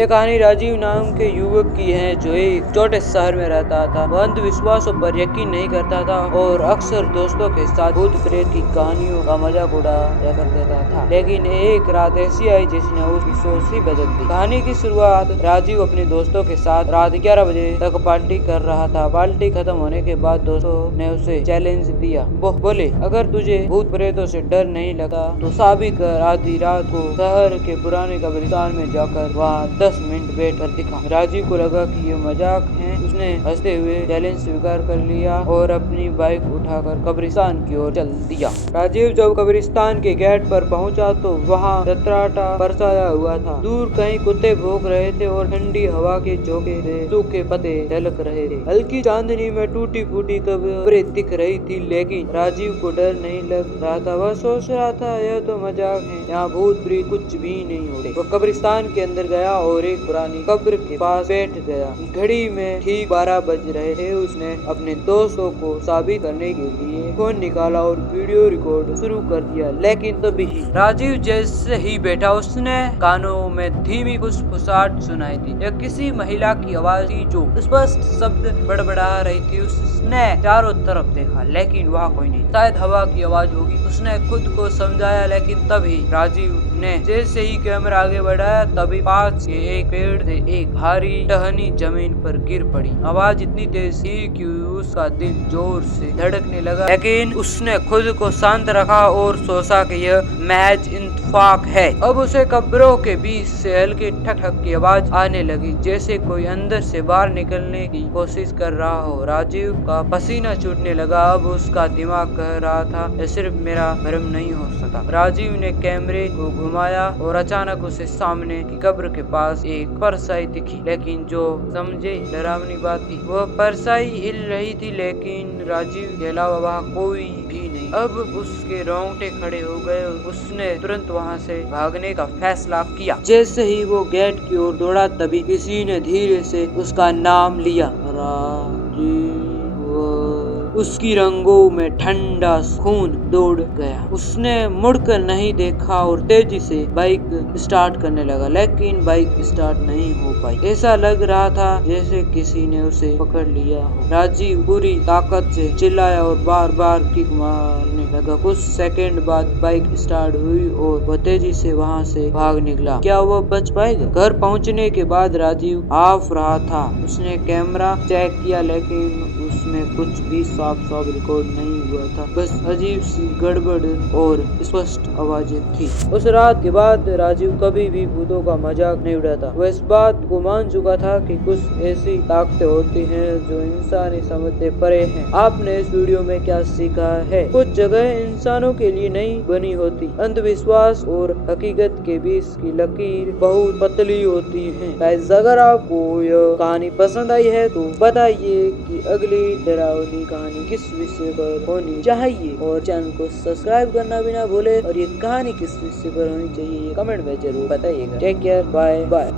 ये कहानी राजीव नाम के युवक की है जो एक छोटे शहर में रहता था। वह अंधविश्वासों पर यकीन नहीं करता था और अक्सर दोस्तों के साथ भूत प्रेत की कहानियों का मजाक उड़ाया कर देता था। लेकिन एक रात ऐसी आई जिसने उसकी सोच ही बदल दी। कहानी की शुरुआत राजीव अपने दोस्तों के साथ रात 11 बजे तक पार्टी कर रहा था। पार्टी खत्म होने के बाद दोस्तों ने उसे चैलेंज दिया। वो बोले, अगर तुझे भूत प्रेतों से डर नहीं लगा तो साबित कर आधी रात को शहर के पुराने कब्रिस्तान में जाकर वहाँ 10 मिनट बैठ कर दिखा। राजीव को लगा कि ये मजाक है। उसने हंसते हुए चैलेंज स्वीकार कर लिया और अपनी बाइक उठाकर कब्रिस्तान की ओर चल दिया। राजीव जब कब्रिस्तान के गेट पर पहुंचा तो वहाँ सन्नाटा बरसाया हुआ था। दूर कहीं कुत्ते भौंक रहे थे और ठंडी हवा के झोंके से सूखे पत्ते झलक रहे थे। हल्की चांदनी में टूटी फूटी कब्रें दिख रही थी, लेकिन राजीव को डर नहीं लग रहा था। वह सोच रहा था, यह तो मजाक है, यहाँ भूत प्रेत कुछ भी नहीं होते। वो कब्रिस्तान के अंदर गया और एक पुरानी कब्र के पास बैठ गया। घड़ी में ठीक 12 बज रहे थे। उसने अपने दोस्तों को साबित करने के लिए फोन निकाला और वीडियो रिकॉर्ड शुरू कर दिया। लेकिन तभी राजीव जैसे ही बैठा उसने कानों में धीमी फुसफुसाहट सुनाई दी। यह किसी महिला की आवाज थी जो स्पष्ट शब्द बड़बड़ा रही थी। उसने चारों तरफ देखा लेकिन वहाँ कोई नहीं। शायद हवा की आवाज होगी, उसने खुद को समझाया। लेकिन तभी राजीव ने जैसे ही कैमरा आगे बढ़ाया तभी पास के एक पेड़ से एक भारी टहनी जमीन पर गिर पड़ी। आवाज इतनी तेज थी कि उसका दिल जोर से धड़कने लगा, लेकिन उसने खुद को शांत रखा और सोचा कि यह महज इत्तेफाक है। अब उसे कब्रों के बीच से हल्की ठक ठक की आवाज आने लगी, जैसे कोई अंदर से बाहर निकलने की कोशिश कर रहा हो। राजीव का पसीना छूटने लगा। अब उसका दिमाग कह रहा था, यह सिर्फ मेरा भ्रम नहीं हो सकता। राजीव ने कैमरे को घुमाया और अचानक उसे सामने की कब्र के पास एक परछाई दिखी। लेकिन जो समझे डरावनी बात थी, वह परछाई हिल रही थी, लेकिन राजीव के अलावा वहाँ कोई भी नहीं। अब उसके रोंगटे खड़े हो गए। उसने तुरंत वहाँ से भागने का फैसला किया। जैसे ही वो गेट की ओर दौड़ा तभी किसी ने धीरे से उसका नाम लिया, राजीव। उसकी रंगों में ठंडा खून दौड़ गया। उसने मुड़कर नहीं देखा और तेजी से बाइक स्टार्ट करने लगा, लेकिन बाइक स्टार्ट नहीं हो पाई। ऐसा लग रहा था जैसे किसी ने उसे पकड़ लिया हो। राजीव पूरी ताकत से चिल्लाया और बार बार किक मारने लगा। कुछ सेकंड बाद बाइक स्टार्ट हुई और वह तेजी से वहाँ से भाग निकला। क्या वह बच पाएगा? घर पहुँचने के बाद राजीव हाफ रहा था। उसने कैमरा चेक किया, लेकिन उसमें कुछ भी साफ रिकॉर्ड नहीं हुआ था। बस अजीब सी गड़बड़ और स्पष्ट आवाजें थी। उस रात के बाद राजीव कभी भी भूतों का मजाक नहीं उड़ाता। वह इस बात को मान चुका था कि कुछ ऐसी ताकतें होती हैं जो इंसानी समझ से परे हैं। आपने इस वीडियो में क्या सीखा है? कुछ जगह इंसानों के लिए नहीं बनी होती। अंधविश्वास और हकीकत के बीच की लकीर बहुत पतली होती है। गाइस, अगर आपको यह कहानी पसंद आई है तो बताइए कि अगली डरावनी कहानी किस विषय पर होनी चाहिए और चैनल को सब्सक्राइब करना भी ना भूले। और ये कहानी किस विषय पर होनी चाहिए ये कमेंट में जरूर बताइएगा। Take care, bye bye.